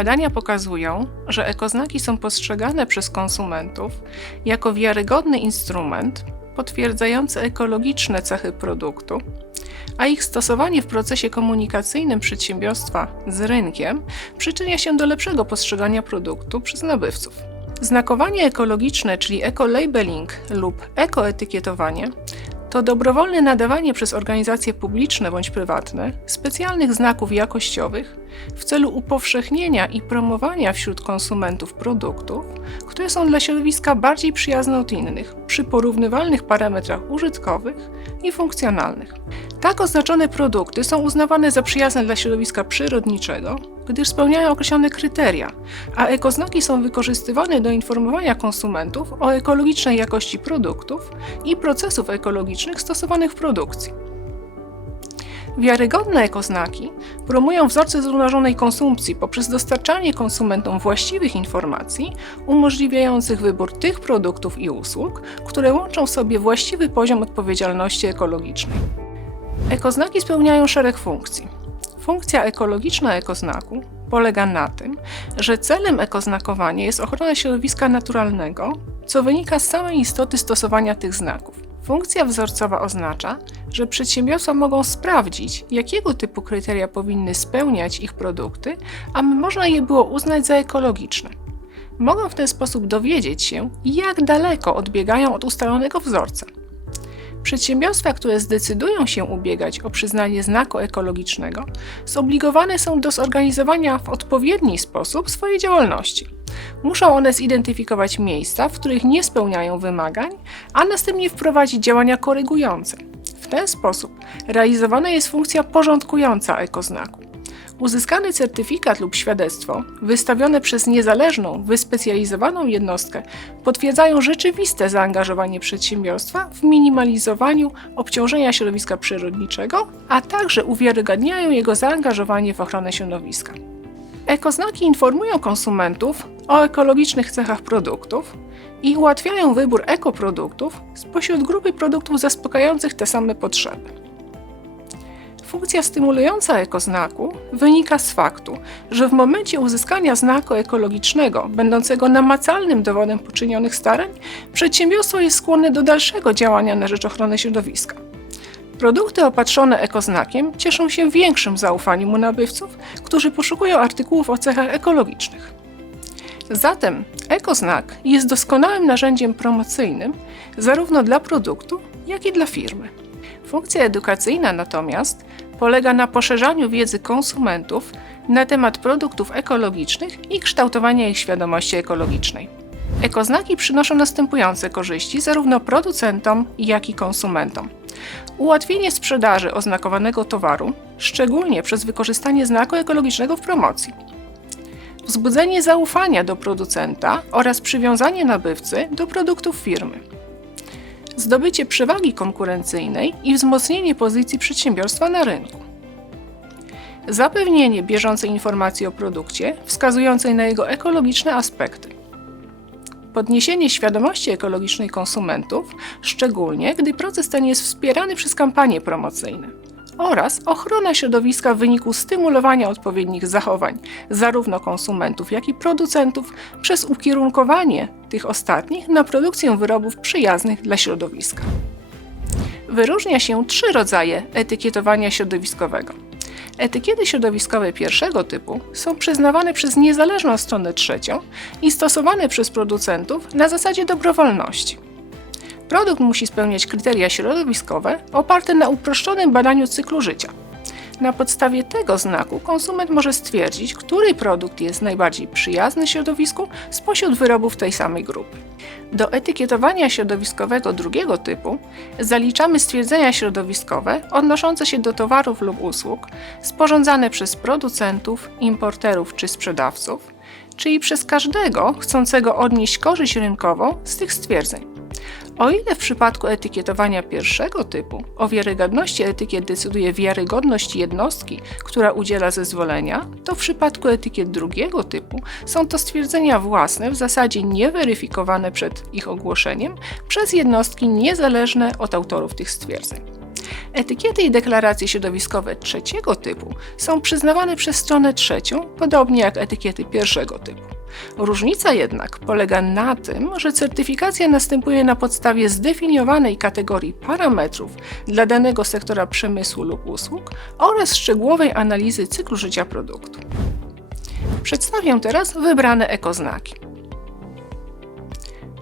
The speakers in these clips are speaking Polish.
Badania pokazują, że ekoznaki są postrzegane przez konsumentów jako wiarygodny instrument potwierdzający ekologiczne cechy produktu, a ich stosowanie w procesie komunikacyjnym przedsiębiorstwa z rynkiem przyczynia się do lepszego postrzegania produktu przez nabywców. Znakowanie ekologiczne, czyli eco-labeling lub ekoetykietowanie, to dobrowolne nadawanie przez organizacje publiczne bądź prywatne specjalnych znaków jakościowych w celu upowszechnienia i promowania wśród konsumentów produktów, które są dla środowiska bardziej przyjazne od innych przy porównywalnych parametrach użytkowych i funkcjonalnych. Tak oznaczone produkty są uznawane za przyjazne dla środowiska przyrodniczego, gdyż spełniają określone kryteria, a ekoznaki są wykorzystywane do informowania konsumentów o ekologicznej jakości produktów i procesów ekologicznych stosowanych w produkcji. Wiarygodne ekoznaki promują wzorce zrównoważonej konsumpcji poprzez dostarczanie konsumentom właściwych informacji umożliwiających wybór tych produktów i usług, które łączą w sobie właściwy poziom odpowiedzialności ekologicznej. Ekoznaki spełniają szereg funkcji. Funkcja ekologiczna ekoznaku polega na tym, że celem ekoznakowania jest ochrona środowiska naturalnego, co wynika z samej istoty stosowania tych znaków. Funkcja wzorcowa oznacza, że przedsiębiorstwa mogą sprawdzić, jakiego typu kryteria powinny spełniać ich produkty, aby można je było uznać za ekologiczne. Mogą w ten sposób dowiedzieć się, jak daleko odbiegają od ustalonego wzorca. Przedsiębiorstwa, które zdecydują się ubiegać o przyznanie znaku ekologicznego, zobligowane są do zorganizowania w odpowiedni sposób swojej działalności. Muszą one zidentyfikować miejsca, w których nie spełniają wymagań, a następnie wprowadzić działania korygujące. W ten sposób realizowana jest funkcja porządkująca ekoznaku. Uzyskany certyfikat lub świadectwo, wystawione przez niezależną, wyspecjalizowaną jednostkę, potwierdzają rzeczywiste zaangażowanie przedsiębiorstwa w minimalizowaniu obciążenia środowiska przyrodniczego, a także uwiarygadniają jego zaangażowanie w ochronę środowiska. Ekoznaki informują konsumentów o ekologicznych cechach produktów i ułatwiają wybór ekoproduktów spośród grupy produktów zaspokajających te same potrzeby. Funkcja stymulująca ekoznaku wynika z faktu, że w momencie uzyskania znaku ekologicznego, będącego namacalnym dowodem poczynionych starań, przedsiębiorstwo jest skłonne do dalszego działania na rzecz ochrony środowiska. Produkty opatrzone ekoznakiem cieszą się większym zaufaniem u nabywców, którzy poszukują artykułów o cechach ekologicznych. Zatem ekoznak jest doskonałym narzędziem promocyjnym zarówno dla produktu, jak i dla firmy. Funkcja edukacyjna natomiast polega na poszerzaniu wiedzy konsumentów na temat produktów ekologicznych i kształtowania ich świadomości ekologicznej. Ekoznaki przynoszą następujące korzyści zarówno producentom, jak i konsumentom. Ułatwienie sprzedaży oznakowanego towaru, szczególnie przez wykorzystanie znaku ekologicznego w promocji. Wzbudzenie zaufania do producenta oraz przywiązanie nabywcy do produktów firmy zdobycie przewagi konkurencyjnej i wzmocnienie pozycji przedsiębiorstwa na rynku. Zapewnienie bieżącej informacji o produkcie wskazującej na jego ekologiczne aspekty. Podniesienie świadomości ekologicznej konsumentów, szczególnie gdy proces ten jest wspierany przez kampanie promocyjne oraz ochrona środowiska w wyniku stymulowania odpowiednich zachowań zarówno konsumentów, jak i producentów przez ukierunkowanie tych ostatnich na produkcję wyrobów przyjaznych dla środowiska. Wyróżnia się trzy rodzaje etykietowania środowiskowego. Etykiety środowiskowe pierwszego typu są przyznawane przez niezależną stronę trzecią i stosowane przez producentów na zasadzie dobrowolności. Produkt musi spełniać kryteria środowiskowe oparte na uproszczonym badaniu cyklu życia. Na podstawie tego znaku konsument może stwierdzić, który produkt jest najbardziej przyjazny środowisku spośród wyrobów tej samej grupy. Do etykietowania środowiskowego drugiego typu zaliczamy stwierdzenia środowiskowe odnoszące się do towarów lub usług sporządzane przez producentów, importerów czy sprzedawców, czyli przez każdego chcącego odnieść korzyść rynkową z tych stwierdzeń. O ile w przypadku etykietowania pierwszego typu o wiarygodności etykiet decyduje wiarygodność jednostki, która udziela zezwolenia, to w przypadku etykiet drugiego typu są to stwierdzenia własne, w zasadzie nieweryfikowane przed ich ogłoszeniem przez jednostki niezależne od autorów tych stwierdzeń. Etykiety i deklaracje środowiskowe trzeciego typu są przyznawane przez stronę trzecią, podobnie jak etykiety pierwszego typu. Różnica jednak polega na tym, że certyfikacja następuje na podstawie zdefiniowanej kategorii parametrów dla danego sektora przemysłu lub usług oraz szczegółowej analizy cyklu życia produktu. Przedstawię teraz wybrane ekoznaki.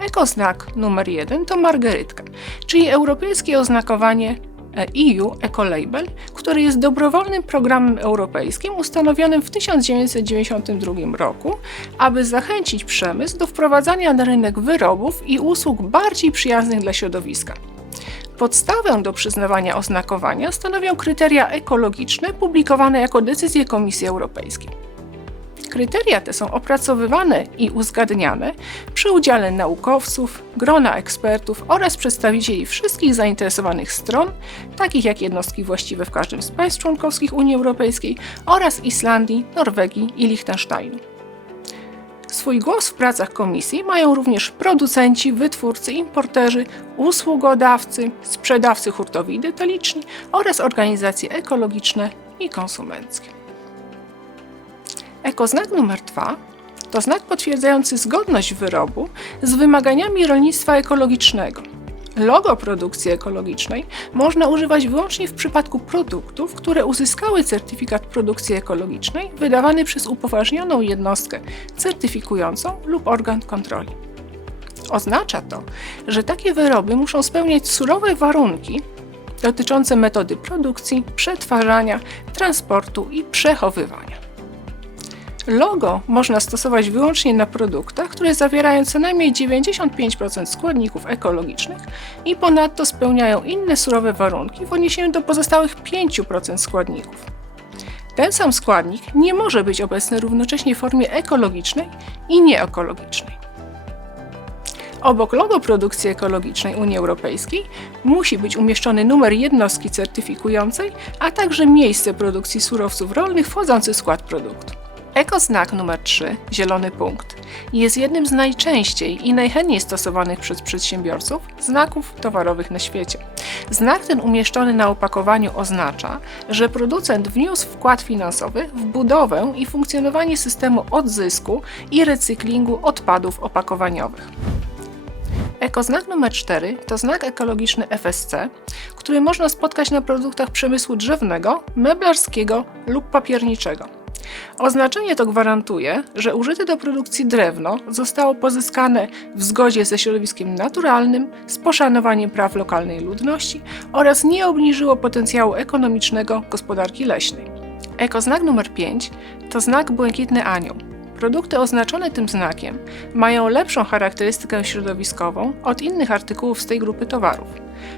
Ekoznak numer 1 to margerytka, czyli europejskie oznakowanie EU Ecolabel, który jest dobrowolnym programem europejskim ustanowionym w 1992 roku, aby zachęcić przemysł do wprowadzania na rynek wyrobów i usług bardziej przyjaznych dla środowiska. Podstawę do przyznawania oznakowania stanowią kryteria ekologiczne publikowane jako decyzje Komisji Europejskiej. Kryteria te są opracowywane i uzgadniane przy udziale naukowców, grona ekspertów oraz przedstawicieli wszystkich zainteresowanych stron, takich jak jednostki właściwe w każdym z państw członkowskich Unii Europejskiej oraz Islandii, Norwegii i Liechtensteinu. Swój głos w pracach komisji mają również producenci, wytwórcy, importerzy, usługodawcy, sprzedawcy hurtowi i detailiczni oraz organizacje ekologiczne i konsumenckie. Ekoznak numer 2 to znak potwierdzający zgodność wyrobu z wymaganiami rolnictwa ekologicznego. Logo produkcji ekologicznej można używać wyłącznie w przypadku produktów, które uzyskały certyfikat produkcji ekologicznej wydawany przez upoważnioną jednostkę certyfikującą lub organ kontroli. Oznacza to, że takie wyroby muszą spełniać surowe warunki dotyczące metody produkcji, przetwarzania, transportu i przechowywania. Logo można stosować wyłącznie na produktach, które zawierają co najmniej 95% składników ekologicznych i ponadto spełniają inne surowe warunki w odniesieniu do pozostałych 5% składników. Ten sam składnik nie może być obecny równocześnie w formie ekologicznej i nieekologicznej. Obok logo produkcji ekologicznej Unii Europejskiej musi być umieszczony numer jednostki certyfikującej, a także miejsce produkcji surowców rolnych wchodzący w skład produktu. Ekoznak numer 3, zielony punkt, jest jednym z najczęściej i najchętniej stosowanych przez przedsiębiorców znaków towarowych na świecie. Znak ten umieszczony na opakowaniu oznacza, że producent wniósł wkład finansowy w budowę i funkcjonowanie systemu odzysku i recyklingu odpadów opakowaniowych. Ekoznak numer 4 to znak ekologiczny FSC, który można spotkać na produktach przemysłu drzewnego, meblarskiego lub papierniczego. Oznaczenie to gwarantuje, że użyte do produkcji drewno zostało pozyskane w zgodzie ze środowiskiem naturalnym, z poszanowaniem praw lokalnej ludności oraz nie obniżyło potencjału ekonomicznego gospodarki leśnej. Ekoznak numer 5 to znak błękitny anioł. Produkty oznaczone tym znakiem mają lepszą charakterystykę środowiskową od innych artykułów z tej grupy towarów.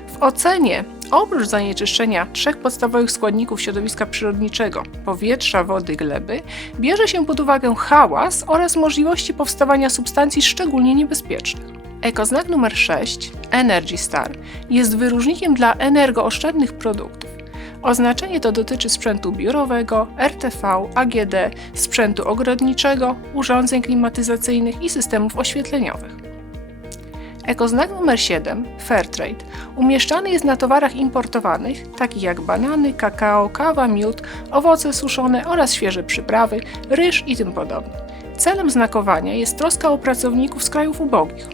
W ocenie oprócz zanieczyszczenia trzech podstawowych składników środowiska przyrodniczego powietrza, wody, gleby bierze się pod uwagę hałas oraz możliwości powstawania substancji szczególnie niebezpiecznych. Ekoznak numer 6 Energy Star jest wyróżnikiem dla energooszczędnych produktów. Oznaczenie to dotyczy sprzętu biurowego, RTV, AGD, sprzętu ogrodniczego, urządzeń klimatyzacyjnych i systemów oświetleniowych. Ekoznak numer 7, Fairtrade, umieszczany jest na towarach importowanych, takich jak banany, kakao, kawa, miód, owoce suszone oraz świeże przyprawy, ryż i tym podobne. Celem znakowania jest troska o pracowników z krajów ubogich.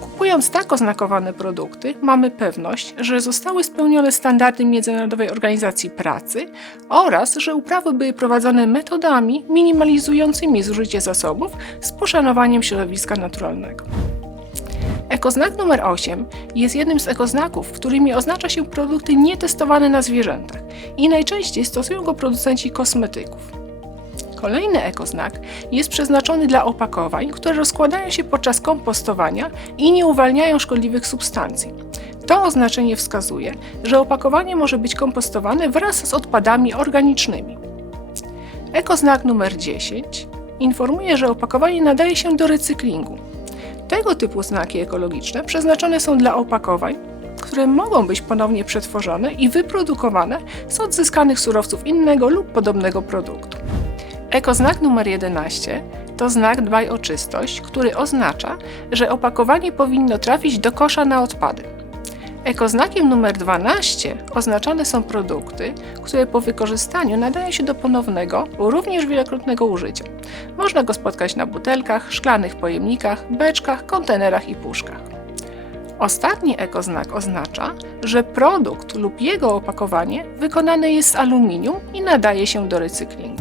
Kupując tak oznakowane produkty, mamy pewność, że zostały spełnione standardy Międzynarodowej Organizacji Pracy oraz że uprawy były prowadzone metodami minimalizującymi zużycie zasobów z poszanowaniem środowiska naturalnego. Ekoznak numer 8 jest jednym z ekoznaków, którymi oznacza się produkty nietestowane na zwierzętach i najczęściej stosują go producenci kosmetyków. Kolejny ekoznak jest przeznaczony dla opakowań, które rozkładają się podczas kompostowania i nie uwalniają szkodliwych substancji. To oznaczenie wskazuje, że opakowanie może być kompostowane wraz z odpadami organicznymi. Ekoznak numer 10 informuje, że opakowanie nadaje się do recyklingu. Tego typu znaki ekologiczne przeznaczone są dla opakowań, które mogą być ponownie przetworzone i wyprodukowane z odzyskanych surowców innego lub podobnego produktu. Ekoznak numer 11 to znak dbaj o czystość, który oznacza, że opakowanie powinno trafić do kosza na odpady. Ekoznakiem numer 12 oznaczane są produkty, które po wykorzystaniu nadają się do ponownego, również wielokrotnego użycia. Można go spotkać na butelkach, szklanych pojemnikach, beczkach, kontenerach i puszkach. Ostatni ekoznak oznacza, że produkt lub jego opakowanie wykonane jest z aluminium i nadaje się do recyklingu.